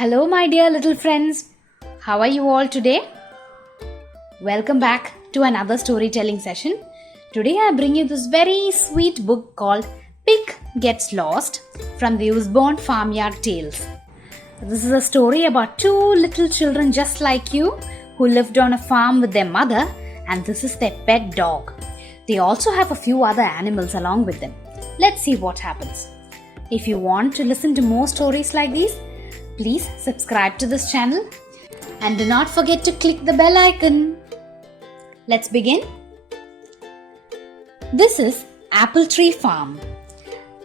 Hello, my dear little friends. How are you all today? Welcome back to another storytelling session. Today I bring you this very sweet book called Pig Gets Lost from the Usborne Farmyard Tales. This is a story about two little children just like you who lived on a farm with their mother, and this is their pet dog. They also have a few other animals along with them. Let's see what happens. If you want to listen to more stories like these, please subscribe to this channel and do not forget to click the bell icon. Let's begin. This is Apple Tree Farm.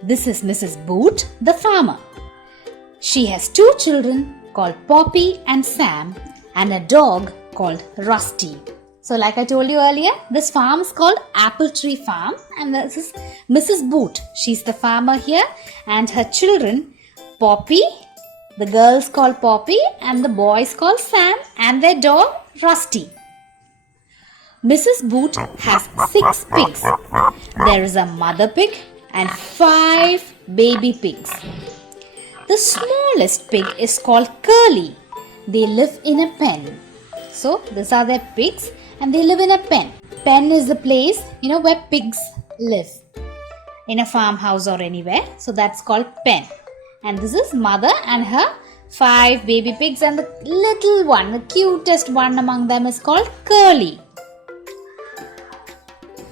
This is Mrs. Boot, the farmer. She has two children called Poppy and Sam and a dog called Rusty. So like I told you earlier, this farm is called Apple Tree Farm, and this is Mrs. Boot. She's the farmer here, and her children, Poppy, the girls called Poppy and the boys called Sam, and their dog Rusty. Mrs. Boot has 6 pigs. There is a mother pig and 5 baby pigs. The smallest pig is called Curly. They live in a pen. So these are their pigs and they live in a pen. Pen is the place, where pigs live. In a farmhouse or anywhere. So that's called pen. And this is mother and her 5 baby pigs, and the little one, the cutest one among them is called Curly.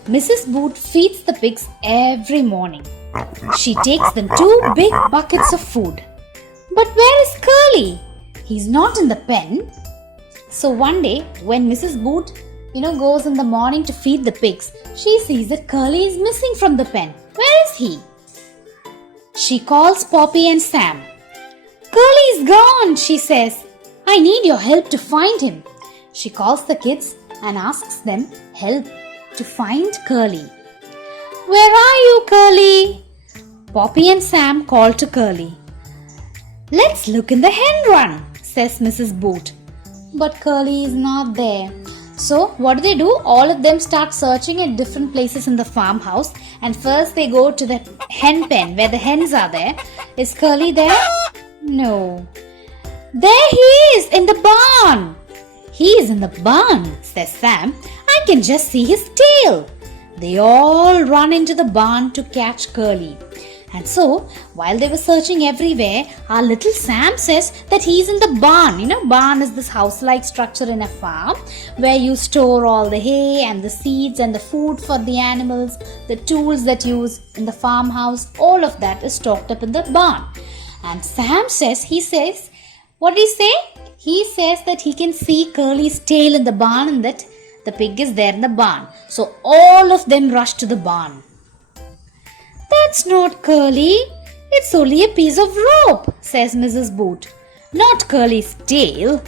Mrs. Boot feeds the pigs every morning. She takes them 2 big buckets of food. But where is Curly? He's not in the pen. So one day when Mrs. Boot, goes in the morning to feed the pigs, she sees that Curly is missing from the pen. Where is he? She calls Poppy and Sam. Curly is gone, she says. I need your help to find him. She calls the kids and asks them help to find Curly. Where are you, Curly? Poppy and Sam call to Curly. Let's look in the hen run, says Mrs. Boot. But Curly is not there. So what do? All of them start searching at different places in the farmhouse, and first they go to the hen pen where the hens are there. Is Curly there? No. There he is, in the barn. He is in the barn, says Sam. I can just see his tail. They all run into the barn to catch Curly. And so, while they were searching everywhere, our little Sam says that he's in the barn. Barn is this house-like structure in a farm where you store all the hay and the seeds and the food for the animals, the tools that you use in the farmhouse. All of that is stocked up in the barn. And Sam says, what did he say? He says that he can see Curly's tail in the barn and that the pig is there in the barn. So all of them rush to the barn. That's not Curly. It's only a piece of rope, says Mrs. Boot. Not Curly's tail.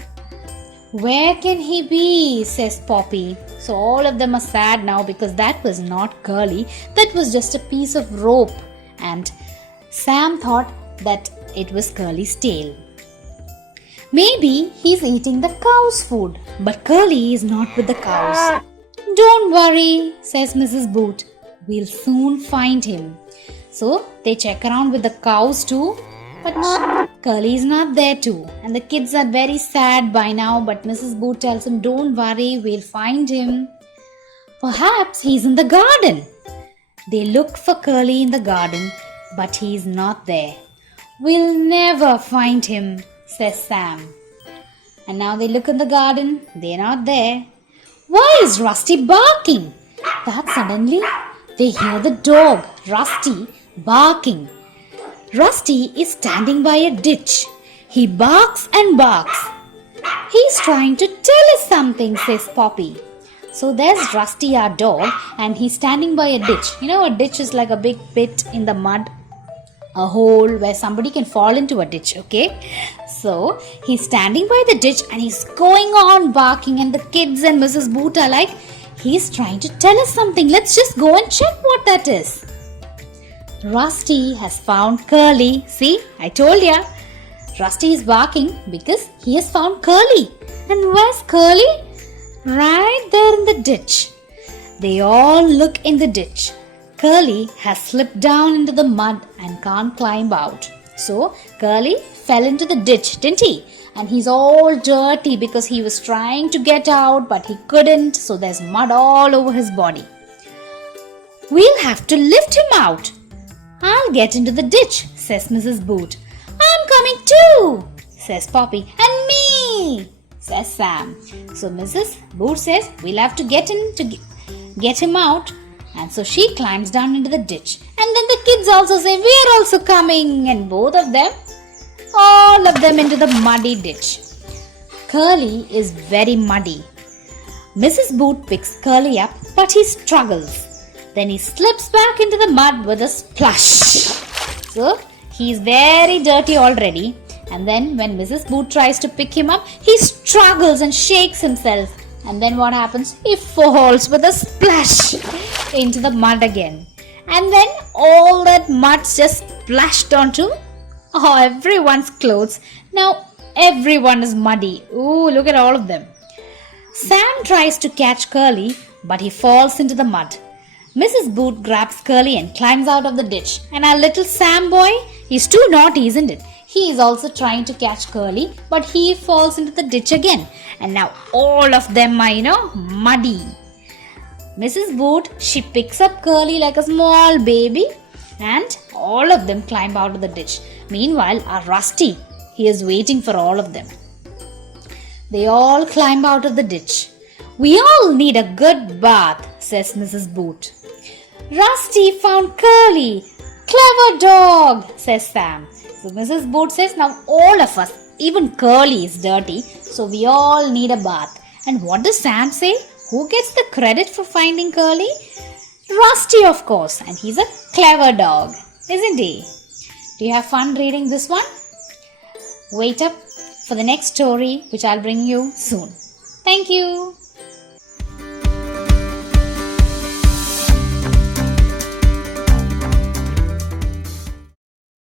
Where can he be, says Poppy. So all of them are sad now because that was not Curly. That was just a piece of rope. And Sam thought that it was Curly's tail. Maybe he's eating the cow's food, but Curly is not with the cows. Don't worry, says Mrs. Boot. We'll soon find him. So they check around with the cows too, but Curly is not there too. And the kids are very sad by now, but Mrs. Boot tells him, don't worry, we'll find him. Perhaps he's in the garden. They look for Curly in the garden, but he's not there. We'll never find him, says Sam. And now they look in the garden, they're not there. Why is Rusty barking? That suddenly they hear the dog, Rusty, barking. Rusty is standing by a ditch. He barks and barks. He's trying to tell us something, says Poppy. So there's Rusty, our dog, and he's standing by a ditch. A ditch is like a big pit in the mud, a hole where somebody can fall into a ditch, okay? So he's standing by the ditch and he's going on barking, and the kids and Mrs. Boot are like, he's trying to tell us something. Let's just go and check what that is. Rusty has found Curly. See, I told ya. Rusty is barking because he has found Curly. And where's Curly? Right there in the ditch. They all look in the ditch. Curly has slipped down into the mud and can't climb out. So Curly fell into the ditch, didn't he? And he's all dirty because he was trying to get out but he couldn't, so there's mud all over his body. We'll have to lift him out. I'll get into the ditch, says Mrs. Boot. I'm coming too, says Poppy. And me, says Sam. So Mrs. Boot says we'll have to get him out. And so she climbs down into the ditch. And then the kids also say, we're also coming. And both of them, all of them into the muddy ditch. Curly is very muddy. Mrs. Boot picks Curly up, but he struggles. Then he slips back into the mud with a splash. So he's very dirty already. And then when Mrs. Boot tries to pick him up, he struggles and shakes himself. And then what happens? He falls with a splash into the mud again. And then all that mud just splashed onto everyone's clothes. Now everyone is muddy. Ooh, look at all of them. Sam tries to catch Curly, but he falls into the mud. Mrs. Boot grabs Curly and climbs out of the ditch. And our little Sam boy, he's too naughty, isn't it? He is also trying to catch Curly, but he falls into the ditch again. And now all of them are, muddy. Mrs. Boot, she picks up Curly like a small baby and all of them climb out of the ditch. Meanwhile, our Rusty, he is waiting for all of them. They all climb out of the ditch. We all need a good bath, says Mrs. Boot. Rusty found Curly. Clever dog, says Sam. So Mrs. Boot says, now all of us, even Curly is dirty, so we all need a bath. And what does Sam say? Who gets the credit for finding Curly? Rusty, of course, and he's a clever dog, isn't he? Do you have fun reading this one? Wait up for the next story, which I'll bring you soon. Thank you.